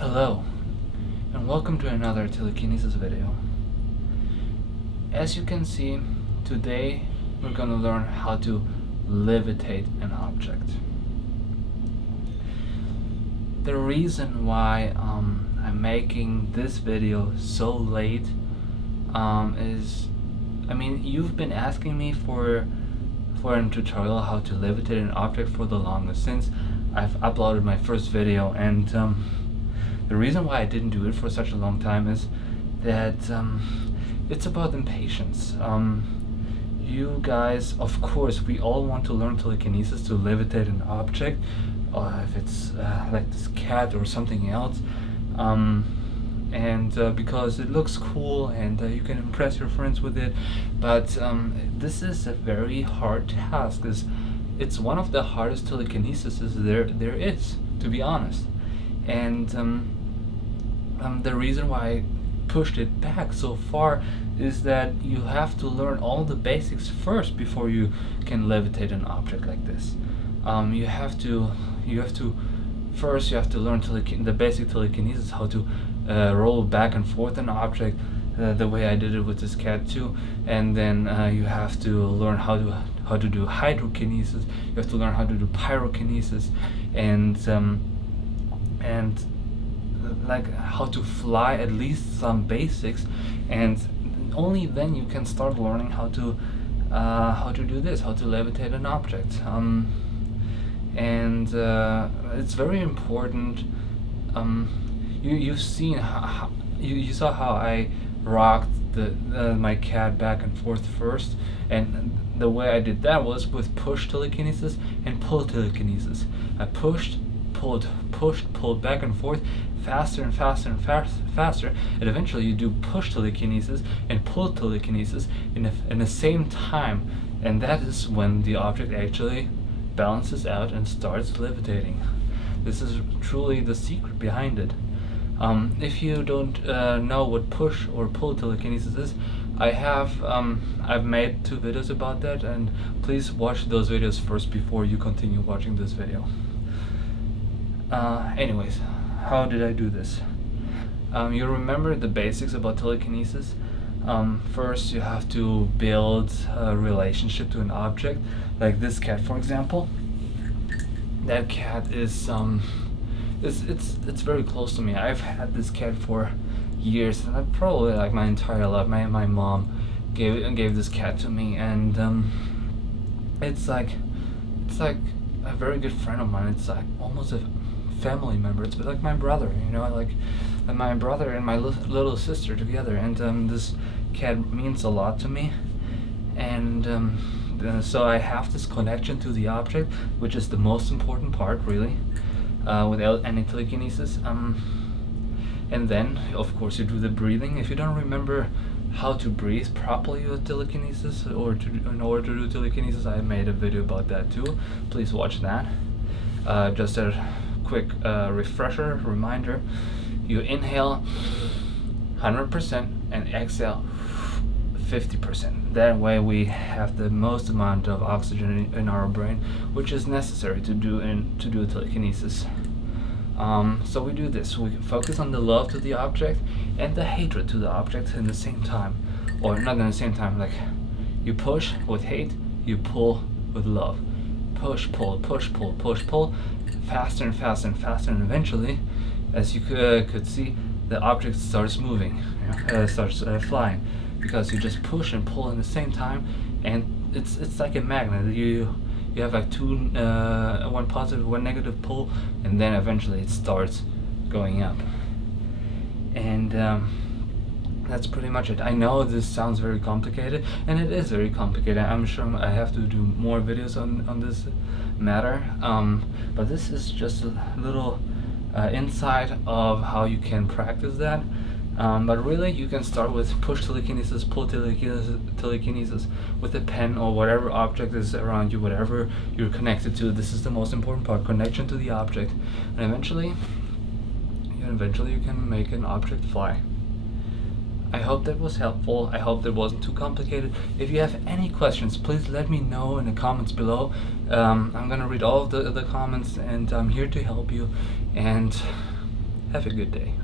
Hello, and welcome to another Telekinesis video. As you can see, today we're going to learn how to levitate an object. The reason why I'm making this video so late is, you've been asking me for a tutorial how to levitate an object for the longest, since I've uploaded my first video, and the reason why I didn't do it for such a long time is that it's about impatience. You guys, of course, we all want to learn telekinesis to levitate an object, or if it's like this cat or something else, because it looks cool and you can impress your friends with it. But this is a very hard task. It's one of the hardest telekinesis there is, to be honest. And the reason why I pushed it back so far is that you have to learn all the basics first before you can levitate an object like this. You have to learn the basic telekinesis, how to roll back and forth an object, the way I did it with this cat too, and then you have to learn how to do hydrokinesis. You have to learn how to do pyrokinesis, and like how to fly, at least some basics, and only then you can start learning how to do this, how to levitate an object. It's very important. You've seen you saw how I rocked my cat back and forth first, and the way I did that was with push telekinesis and pull telekinesis. I pushed, pulled back and forth, faster and faster and faster, and eventually you do push telekinesis and pull telekinesis in the same time, and that is when the object actually balances out and starts levitating. This is truly the secret behind it. If you don't know what push or pull telekinesis is, I've made 2 videos about that, and please watch those videos first before you continue watching this video. Anyways, how did I do this? You remember the basics about telekinesis. First, you have to build a relationship to an object, like this cat, for example. That cat is it's very close to me. I've had this cat for years, and I probably like my entire life. My mom gave this cat to me, and it's like a very good friend of mine. It's like almost a family member. It's like my brother, like my brother and my little sister together. And this cat means a lot to me, and so I have this connection to the object, which is the most important part, really, without any telekinesis. And then, of course, you do the breathing. If you don't remember how to breathe properly with telekinesis, in order to do telekinesis, I made a video about that too. Please watch that. Just a quick reminder: you inhale 100% and exhale 50%. That way we have the most amount of oxygen in our brain, which is necessary to do telekinesis. So we do this. We focus on the love to the object and the hatred to the object in the same time, or not in the same time. Like, you push with hate, you pull with love. Push, pull, push, pull, push, pull, faster and faster and faster, and eventually, as you could see, the object starts moving, starts flying, because you just push and pull in the same time, and it's like a magnet. You have like one positive, one negative pull, and then eventually it starts going up. And that's pretty much it. I know this sounds very complicated, and it is very complicated. I'm sure I have to do more videos on this matter, but this is just a little insight of how you can practice that. But really, you can start with push telekinesis, pull telekinesis with a pen or whatever object is around you, whatever you're connected to. This is the most important part: connection to the object, and eventually you can make an object fly. I hope that was helpful. I hope that wasn't too complicated. If you have any questions, please let me know in the comments below. I'm gonna read all of the comments, and I'm here to help you. And Have a good day.